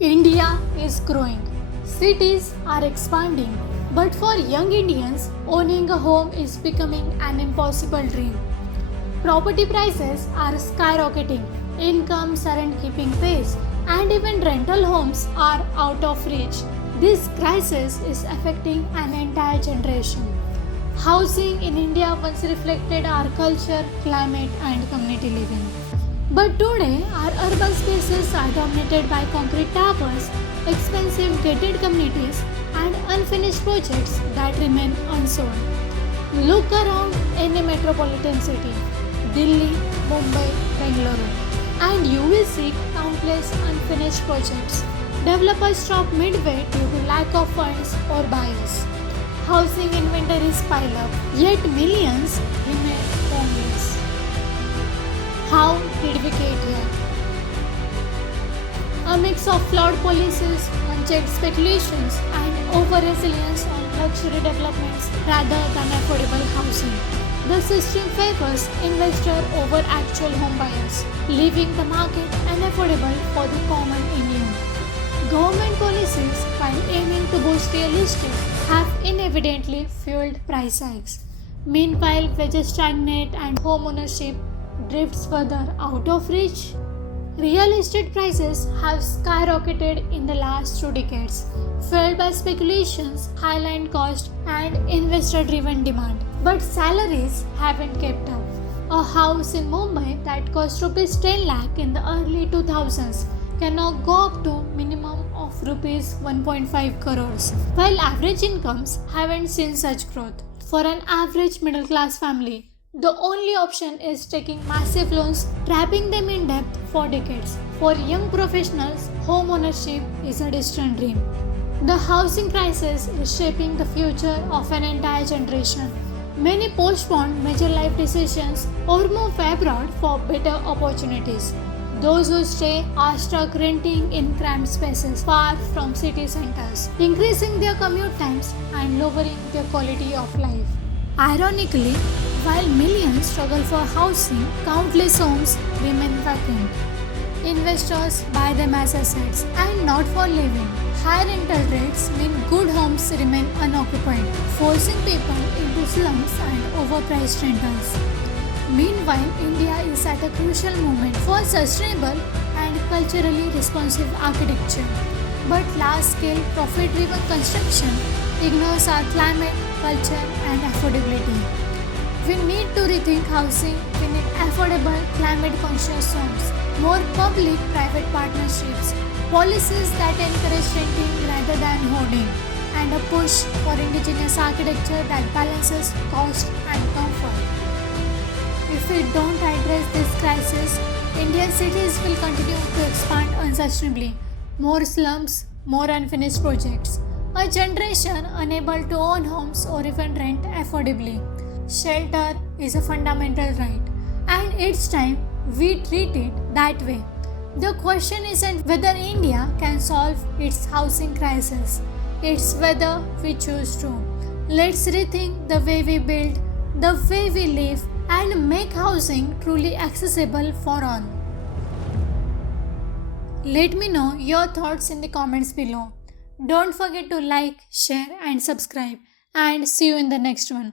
India is growing. Cities are expanding. But for young Indians, owning a home is becoming an impossible dream. Property prices are skyrocketing, incomes aren't keeping pace, and even rental homes are out of reach. This crisis is affecting an entire generation. Housing in India once reflected our culture, climate, and community living. But today, our urban spaces are dominated by concrete towers, expensive gated communities, and unfinished projects that remain unsold. Look around any metropolitan city, Delhi, Mumbai, Bengaluru, and you will see countless unfinished projects. Developers stop midway due to lack of funds or buyers. Housing inventories pile up, yet millions remain homeless. How did we get here? A mix of flawed policies, unchecked speculations, and over-reliance on luxury developments rather than affordable housing. The system favors investor over actual home buyers, leaving the market unaffordable for the common Indian. Government policies, while aiming to boost real estate, have inadvertently fueled price hikes. Meanwhile, wages stagnate and home ownership drifts further out of reach. Real estate prices have skyrocketed in the last 2 decades, fueled by speculations, high land cost, and investor driven demand. But salaries haven't kept up. A house in Mumbai that cost rupees 10 lakh in the early 2000s can now go up to minimum of rupees 1.5 crores, while average incomes haven't seen such growth. For an average middle class family, the only option is taking massive loans, trapping them in debt for decades. For young professionals, home ownership is a distant dream. The housing crisis is shaping the future of an entire generation. Many postpone major life decisions or move abroad for better opportunities. Those who stay are stuck renting in cramped spaces far from city centers, increasing their commute times and lowering their quality of life. Ironically, while millions struggle for housing, countless homes remain vacant. Investors buy them as assets and not for living. High rental rates mean good homes remain unoccupied, forcing people into slums and overpriced rentals. Meanwhile, India is at a crucial moment for sustainable and culturally responsive architecture. But large-scale, profit-driven construction ignores our climate, culture, and affordability. We need to rethink housing. We need affordable, climate-conscious homes, more public-private partnerships, policies that encourage renting rather than hoarding, and a push for indigenous architecture that balances cost and comfort. If we don't address this crisis, Indian cities will continue to expand unsustainably. More slums, more unfinished projects, a generation unable to own homes or even rent affordably. Shelter is a fundamental right, and it's time we treat it that way. The question isn't whether India can solve its housing crisis, it's whether we choose to. Let's rethink the way we build, the way we live, and make housing truly accessible for all. Let me know your thoughts in the comments below. Don't forget to like, share, and subscribe, and see you in the next one.